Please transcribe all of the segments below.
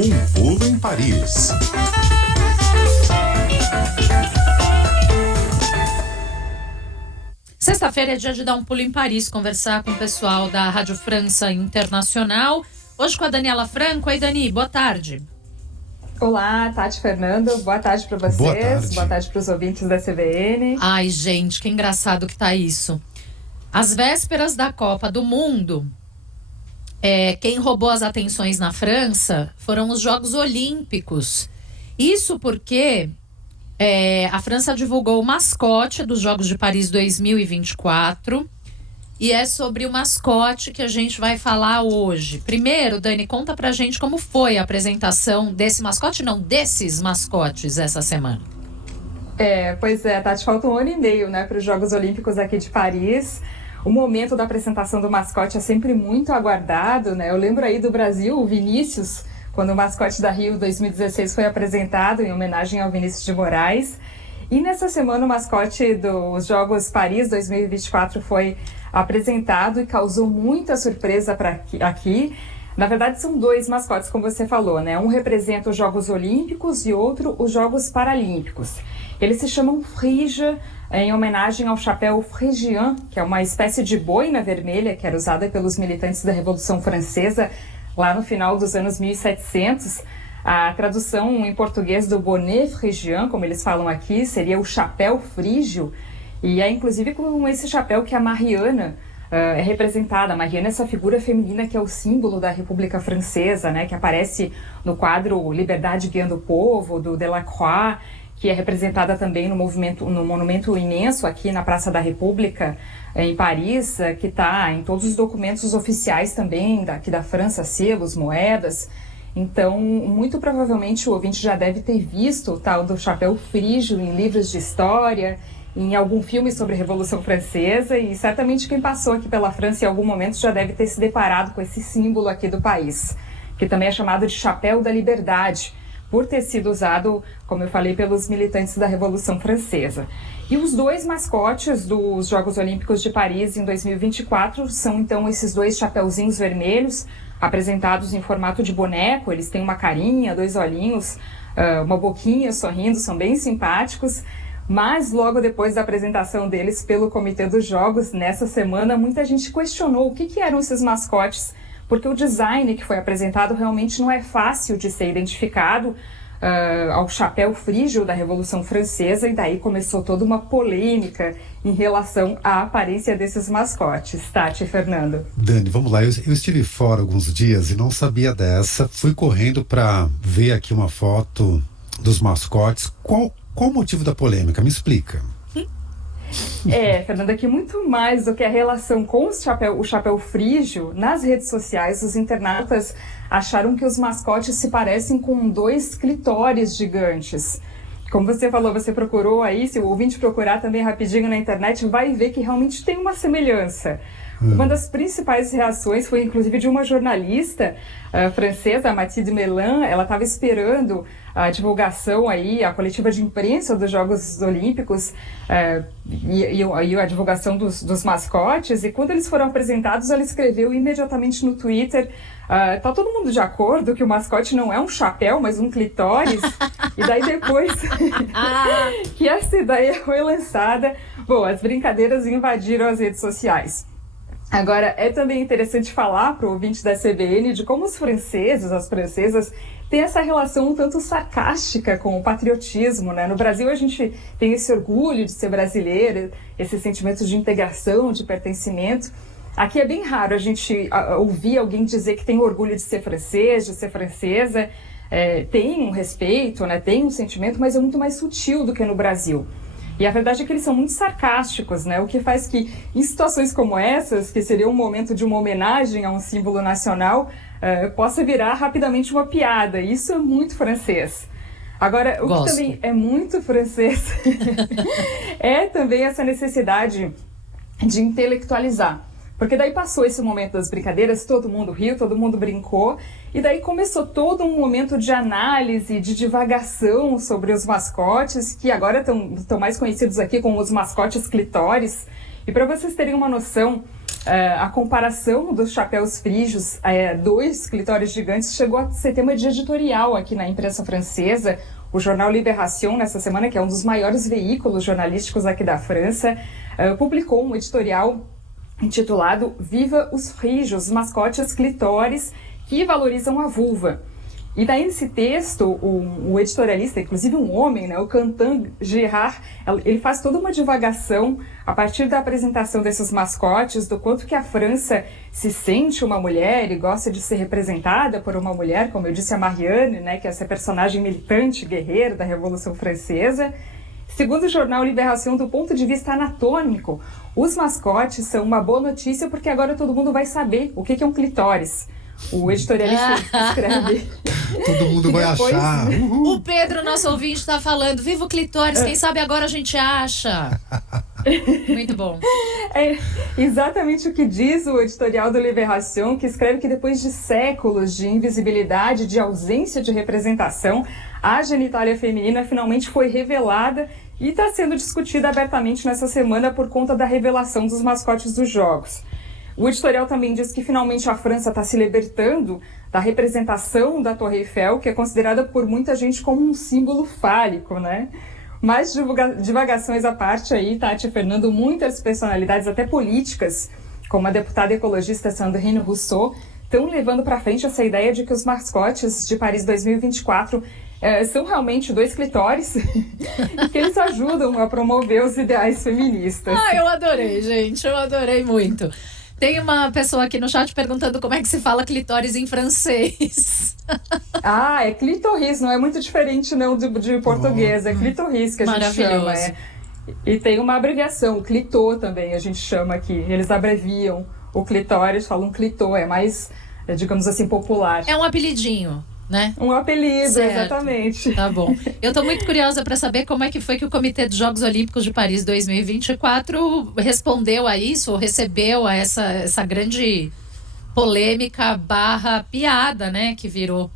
Pulo em Paris. Sexta-feira é dia de dar um pulo em Paris, conversar com o pessoal da Rádio França Internacional. Hoje com a Daniela Franco. Oi, Dani, boa tarde. Olá, Tati, Fernando. Boa tarde para vocês. Boa tarde para os ouvintes da CBN. Ai, gente, que engraçado que tá isso. Às vésperas da Copa do Mundo, quem roubou as atenções na França foram os Jogos Olímpicos. Isso porque a França divulgou o mascote dos Jogos de Paris 2024 e é sobre o mascote que a gente vai falar hoje. Primeiro, Dani, conta pra gente como foi a apresentação desse mascote, não, desses mascotes essa semana. Pois é, Tati, falta 1 ano e meio, né, para os Jogos Olímpicos aqui de Paris. O momento da apresentação do mascote é sempre muito aguardado, né? Eu lembro aí do Brasil, o Vinícius, quando o mascote da Rio 2016 foi apresentado em homenagem ao Vinícius de Moraes. E nessa semana o mascote dos Jogos Paris 2024 foi apresentado e causou muita surpresa aqui. Na verdade, são 2 mascotes, como você falou, né? Um representa os Jogos Olímpicos e outro os Jogos Paralímpicos. Eles se chamam Frige, em homenagem ao chapéu frigien, que é uma espécie de boina vermelha que era usada pelos militantes da Revolução Francesa lá no final dos anos 1700. A tradução em português do bonnet frigien, como eles falam aqui, seria o chapéu frígio. E é inclusive com esse chapéu que a Mariana é representada. A Mariana é essa figura feminina que é o símbolo da República Francesa, né, que aparece no quadro Liberdade Guiando o Povo, do Delacroix, que é representada também no monumento imenso aqui na Praça da República, em Paris, que está em todos os documentos oficiais também aqui da França, selos, moedas. Então, muito provavelmente o ouvinte já deve ter visto o tal do chapéu frígio em livros de história, em algum filme sobre a Revolução Francesa, e certamente quem passou aqui pela França em algum momento já deve ter se deparado com esse símbolo aqui do país, que também é chamado de chapéu da liberdade, por ter sido usado, como eu falei, pelos militantes da Revolução Francesa. E os 2 mascotes dos Jogos Olímpicos de Paris em 2024 são, então, esses 2 chapeuzinhos vermelhos, apresentados em formato de boneco. Eles têm uma carinha, 2 olhinhos, uma boquinha sorrindo, são bem simpáticos. Mas logo depois da apresentação deles pelo Comitê dos Jogos, nessa semana, muita gente questionou o que eram esses mascotes, porque o design que foi apresentado realmente não é fácil de ser identificado ao chapéu frígio da Revolução Francesa, e daí começou toda uma polêmica em relação à aparência desses mascotes. Tati e Fernando. Dani, vamos lá, eu estive fora alguns dias e não sabia dessa, fui correndo para ver aqui uma foto dos mascotes. Qual o motivo da polêmica? Me explica. Fernanda, aqui muito mais do que a relação com o chapéu frígio, nas redes sociais os internautas acharam que os mascotes se parecem com 2 clitóris gigantes. Como você falou, você procurou aí, se o ouvinte procurar também rapidinho na internet, vai ver que realmente tem uma semelhança. Uma das principais reações foi inclusive de uma jornalista francesa, Mathilde Melan. Ela estava esperando a divulgação aí, a coletiva de imprensa dos Jogos Olímpicos e a divulgação dos mascotes, e quando eles foram apresentados, ela escreveu imediatamente no Twitter: tá todo mundo de acordo que o mascote não é um chapéu, mas um clitóris? E daí depois que essa ideia foi lançada, bom, as brincadeiras invadiram as redes sociais. Agora, é também interessante falar para o ouvinte da CBN de como os franceses, as francesas, têm essa relação um tanto sarcástica com o patriotismo, né? No Brasil a gente tem esse orgulho de ser brasileiro, esse sentimento de integração, de pertencimento. Aqui é bem raro a gente ouvir alguém dizer que tem orgulho de ser francês, de ser francesa. Tem um respeito, né? Tem um sentimento, mas é muito mais sutil do que no Brasil. E a verdade é que eles são muito sarcásticos, né? O que faz que, em situações como essas, que seria um momento de uma homenagem a um símbolo nacional, possa virar rapidamente uma piada. Isso é muito francês. Agora, o que também é muito francês é também essa necessidade de intelectualizar. Porque daí passou esse momento das brincadeiras, todo mundo riu, todo mundo brincou, e daí começou todo um momento de análise, de divagação sobre os mascotes, que agora estão mais conhecidos aqui como os mascotes clitóris. E para vocês terem uma noção, A comparação dos chapéus frígios a dois clitóris gigantes chegou a ser tema de editorial aqui na imprensa francesa. O jornal Libération, nessa semana, que é um dos maiores veículos jornalísticos aqui da França, publicou um editorial intitulado Viva os frígios, mascotes clitóris que valorizam a vulva. E daí nesse texto, o editorialista, inclusive um homem, né, o Quentin Girard, ele faz toda uma divagação a partir da apresentação desses mascotes, do quanto que a França se sente uma mulher e gosta de ser representada por uma mulher, como eu disse a Marianne, né, que é essa personagem militante, guerreira da Revolução Francesa. Segundo o jornal Libération, do ponto de vista anatômico, os mascotes são uma boa notícia porque agora todo mundo vai saber o que é um clitóris. O editorialista escreve. Todo mundo vai depois, achar. O Pedro, nosso ouvinte, está falando: viva o clitóris, quem sabe agora a gente acha. Muito bom. É exatamente o que diz o editorial do Libération, que escreve que depois de séculos de invisibilidade, de ausência de representação, a genitália feminina finalmente foi revelada e está sendo discutida abertamente nessa semana por conta da revelação dos mascotes dos jogos. O editorial também diz que finalmente a França está se libertando da representação da Torre Eiffel, que é considerada por muita gente como um símbolo fálico, né? Mas divagações à parte aí, Tati, Fernando, muitas personalidades, até políticas, como a deputada ecologista Sandrine Rousseau, estão levando para frente essa ideia de que os mascotes de Paris 2024 são realmente dois clitóris e que eles ajudam a promover os ideais feministas. Eu adorei, gente, eu adorei muito. Tem uma pessoa aqui no chat perguntando como é que se fala clitóris em francês. É clitoris, não é muito diferente não de português, é clitoris que a gente chama. E tem uma abreviação, o clitô também a gente chama aqui, eles abreviam o clitóris, falam clitô, é mais, digamos assim, popular. É um apelidinho, né? Um apelido, certo. Exatamente. Tá bom. Eu tô muito curiosa para saber como é que foi que o Comitê dos Jogos Olímpicos de Paris 2024 respondeu a isso, ou recebeu a essa grande polêmica / piada, né, que virou.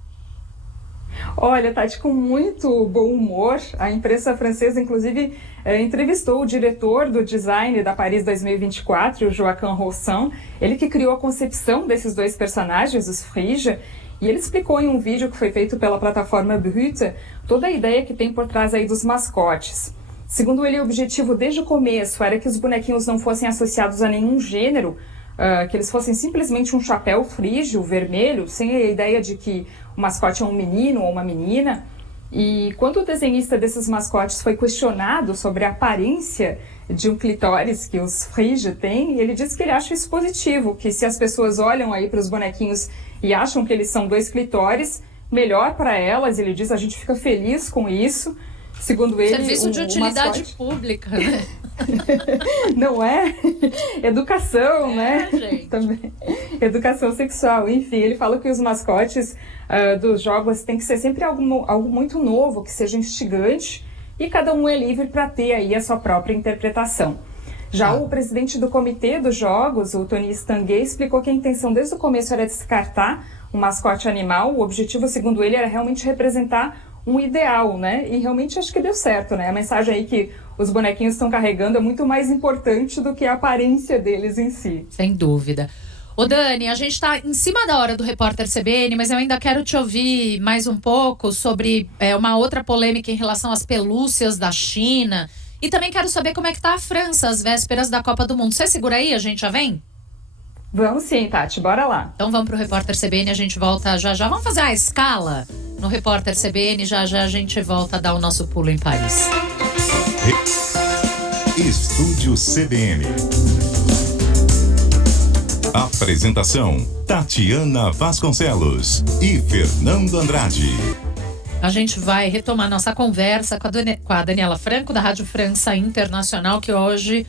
Olha, Tati, com muito bom humor, a imprensa francesa, inclusive, entrevistou o diretor do design da Paris 2024, o Joachim Rossan, ele que criou a concepção desses dois personagens, os Frige, e ele explicou em um vídeo que foi feito pela plataforma Brut toda a ideia que tem por trás aí dos mascotes. Segundo ele, o objetivo desde o começo era que os bonequinhos não fossem associados a nenhum gênero, que eles fossem simplesmente um chapéu frígio, vermelho, sem a ideia de que o mascote é um menino ou uma menina. E quando o desenhista desses mascotes foi questionado sobre a aparência de um clitóris que os Frige têm, ele disse que ele acha isso positivo, que se as pessoas olham aí para os bonequinhos e acham que eles são dois clitóris, melhor para elas. Ele diz, a gente fica feliz com isso. Segundo ele, serviço de utilidade pública, né? Não é? Educação, né? Gente. Também. Educação sexual. Enfim, ele fala que os mascotes dos jogos tem que ser sempre algo muito novo, que seja instigante, e cada um é livre para ter aí a sua própria interpretação. Já o presidente do comitê dos jogos, o Tony Estanguet, explicou que a intenção desde o começo era descartar um mascote animal. O objetivo, segundo ele, era realmente representar um ideal, né? E realmente acho que deu certo, né? A mensagem aí que os bonequinhos estão carregando é muito mais importante do que a aparência deles em si. Sem dúvida. Ô Dani, a gente está em cima da hora do Repórter CBN, mas eu ainda quero te ouvir mais um pouco sobre uma outra polêmica em relação às pelúcias da China. E também quero saber como é que tá a França às vésperas da Copa do Mundo. Você segura aí? A gente já vem? Vamos sim, Tati. Bora lá. Então vamos pro Repórter CBN, a gente volta já já. Vamos fazer a escala no Repórter CBN, já já a gente volta a dar o nosso pulo em Paris. Estúdio CBN. Apresentação: Tatiana Vasconcelos e Fernando Andrade. A gente vai retomar nossa conversa com a Daniela Franco, da Rádio França Internacional, que hoje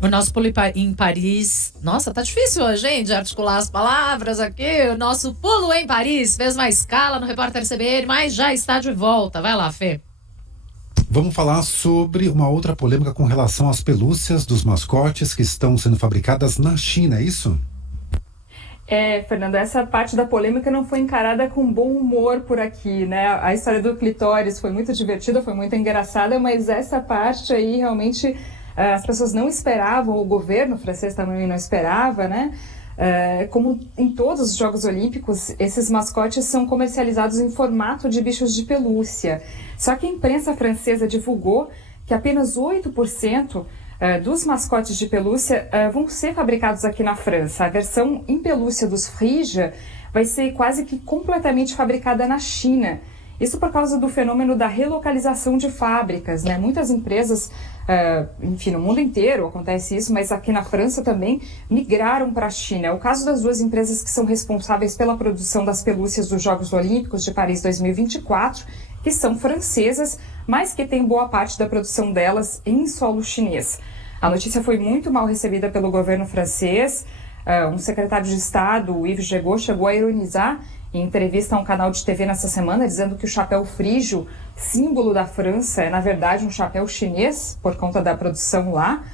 o nosso pulo em Paris... Nossa, tá difícil hoje, hein, de articular as palavras aqui. O nosso pulo em Paris fez uma escala no Repórter CBN, mas já está de volta. Vai lá, Fê. Vamos falar sobre uma outra polêmica com relação às pelúcias dos mascotes que estão sendo fabricadas na China, é isso? Fernando, essa parte da polêmica não foi encarada com bom humor por aqui, né? A história do clitóris foi muito divertida, foi muito engraçada, mas essa parte aí realmente As pessoas não esperavam, o governo francês também não esperava, né? Como em todos os Jogos Olímpicos, esses mascotes são comercializados em formato de bichos de pelúcia. Só que a imprensa francesa divulgou que apenas 8% dos mascotes de pelúcia vão ser fabricados aqui na França. A versão em pelúcia dos Frisia vai ser quase que completamente fabricada na China. Isso por causa do fenômeno da relocalização de fábricas, né? Muitas empresas, enfim, no mundo inteiro acontece isso, mas aqui na França também migraram para a China. É o caso das duas empresas que são responsáveis pela produção das pelúcias dos Jogos Olímpicos de Paris 2024, que são francesas, mas que têm boa parte da produção delas em solo chinês. A notícia foi muito mal recebida pelo governo francês. Um secretário de Estado, o Yves Jégo, chegou a ironizar em entrevista a um canal de TV nessa semana, dizendo que o chapéu frígio, símbolo da França, é na verdade um chapéu chinês, por conta da produção lá.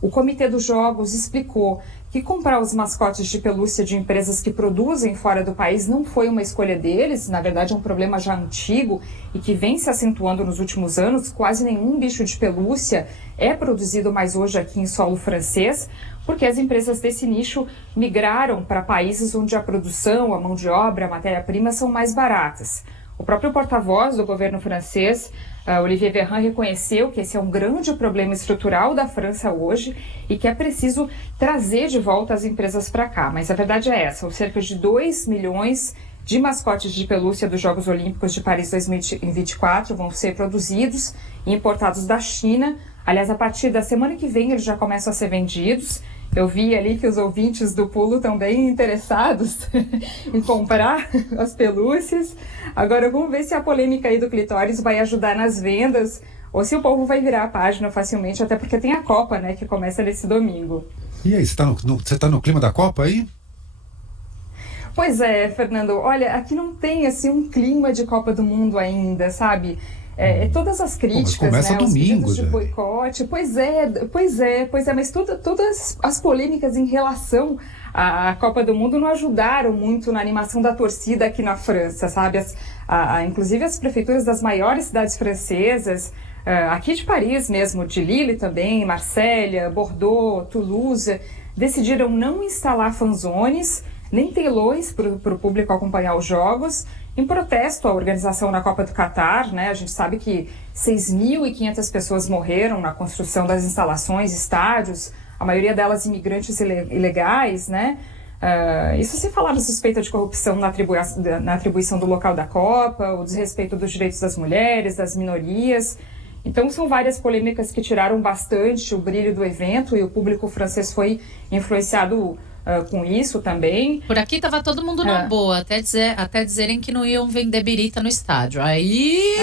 O Comitê dos Jogos explicou que comprar os mascotes de pelúcia de empresas que produzem fora do país não foi uma escolha deles, na verdade é um problema já antigo e que vem se acentuando nos últimos anos. Quase nenhum bicho de pelúcia é produzido mais hoje aqui em solo francês, porque as empresas desse nicho migraram para países onde a produção, a mão de obra, a matéria-prima são mais baratas. O próprio porta-voz do governo francês, Olivier Véran, reconheceu que esse é um grande problema estrutural da França hoje e que é preciso trazer de volta as empresas para cá. Mas a verdade é essa, cerca de 2 milhões de mascotes de pelúcia dos Jogos Olímpicos de Paris 2024 vão ser produzidos e importados da China. Aliás, a partir da semana que vem eles já começam a ser vendidos. Eu vi ali que os ouvintes do Pulo estão bem interessados em comprar as pelúcias. Agora vamos ver se a polêmica aí do clitóris vai ajudar nas vendas ou se o povo vai virar a página facilmente, até porque tem a Copa, né, que começa nesse domingo. E aí, você tá no clima da Copa aí? Pois é, Fernando. Olha, aqui não tem assim um clima de Copa do Mundo ainda, sabe? Todas as críticas, começa né, domingo, os pedidos de boicote, pois é, mas todas as polêmicas em relação à Copa do Mundo não ajudaram muito na animação da torcida aqui na França, sabe? Inclusive as prefeituras das maiores cidades francesas, aqui de Paris mesmo, de Lille também, Marselha, Bordeaux, Toulouse, decidiram não instalar fanzones, nem telões para o público acompanhar os jogos, em protesto à organização da Copa do Catar, né? A gente sabe que 6.500 pessoas morreram na construção das instalações, estádios, a maioria delas imigrantes ilegais, né? Isso sem falar da suspeita de corrupção na atribuição do local da Copa, o desrespeito dos direitos das mulheres, das minorias. Então são várias polêmicas que tiraram bastante o brilho do evento e o público francês foi influenciado com isso também. Por aqui tava todo mundo na boa, até dizerem que não iam vender birita no estádio. Aí,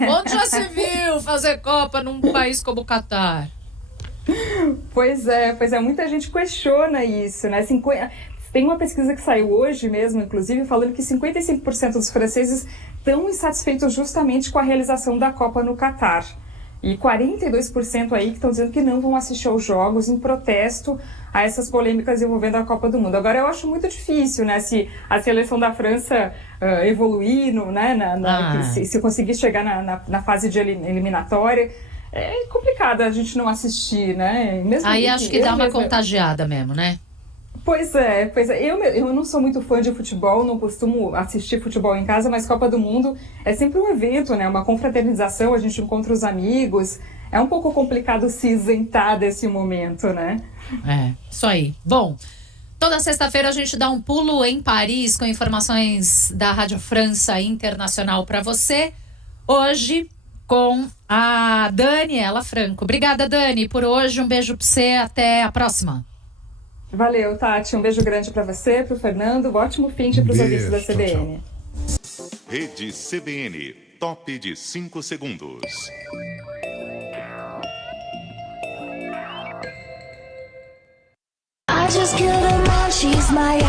onde já se viu fazer Copa num país como o Catar? Pois é, muita gente questiona isso, né? Tem uma pesquisa que saiu hoje mesmo, inclusive, falando que 55% dos franceses estão insatisfeitos justamente com a realização da Copa no Catar. E 42% aí que estão dizendo que não vão assistir aos jogos em protesto a essas polêmicas envolvendo a Copa do Mundo. Agora, eu acho muito difícil, né, se a seleção da França evoluir, né, se conseguir chegar na fase de eliminatória. É complicado a gente não assistir, né? Mesmo aí acho que dá uma contagiada mesmo, né? Pois é. Eu não sou muito fã de futebol, não costumo assistir futebol em casa, mas Copa do Mundo é sempre um evento, né? Uma confraternização, a gente encontra os amigos. É um pouco complicado se isentar desse momento, né? Isso aí. Bom, toda sexta-feira a gente dá um pulo em Paris com informações da Rádio França Internacional para você. Hoje com a Daniela Franco. Obrigada, Dani, por hoje. Um beijo para você. Até a próxima. Valeu, Tati. Um beijo grande para você, para o Fernando. Ótimo fim para os ouvintes da CBN. Tchau. Rede CBN. Top de 5 segundos. I just killed a man, she's my